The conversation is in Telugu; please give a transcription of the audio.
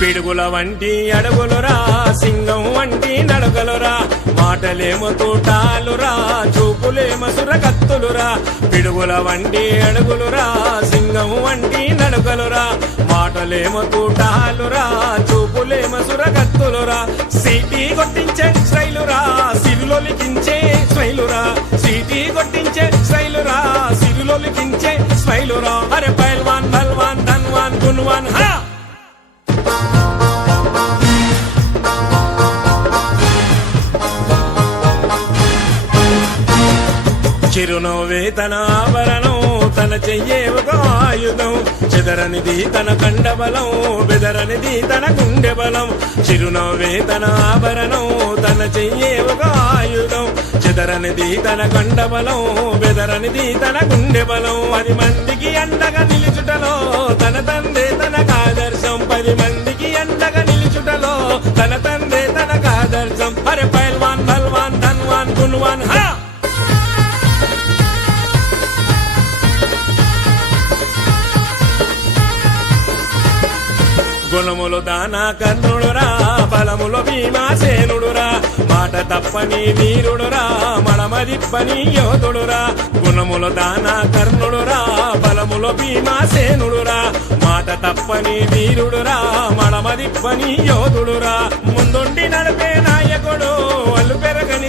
పిడుగుల వంటి అడుగులురా సింగం వంటి నడకలురా మాటలేమో తూటాలురా చూపులేమో సురకత్తులురా పిడుగుల వంటి అడుగులురా సింగం వంటి నడకలురా మాటలేమో తూటాలురా చూపులేమో సురకత్తులురా సీటీ కొట్టించే స్టైలురా సిరులొలికించే స్మైలురా సీటీ కొట్టించే స్టైలురా సిరులొలికించే స్మైలురా అరే పైల్వాన్ బల్వాన్ ధన్వాన్ గున్వాన్ హా చిరునవ్వే తన ఆభరణం తన చెయ్యే ఒక ఆయుధం చెదరనిది తన కండబలం బెదరనిది తన గుండె బలం చిరునవ్వే తన ఆభరణం తన చెయ్యే ఒక ఆయుధం చెదరనిది తన కండబలం బెదరనిది తన గుండె బలం 10 మందికి అండగా నిలుచుటలో తన తండ్రి తనకు ఆదర్శం 10 మందికి అండగా నిలుచుటలో తన తండ్రి తనకు ఆదర్శం అరే పైల్వాన్ బల్వాన్ ధన్వాన్ గున్వాన్ హా గుణములు దానా కర్ణుడురా బలములు భీమాసేనుడురా మాట తప్పని వీరుడురా మడమదిప్పని యోధుడురా గుణములు దానా కర్ణుడురా బలములు భీమాసేనుడురా మాట తప్పని వీరుడురా మడమదిప్పని యోధుడురా ముందుండి నడిపే నాయకుడు అల్లు పెరగని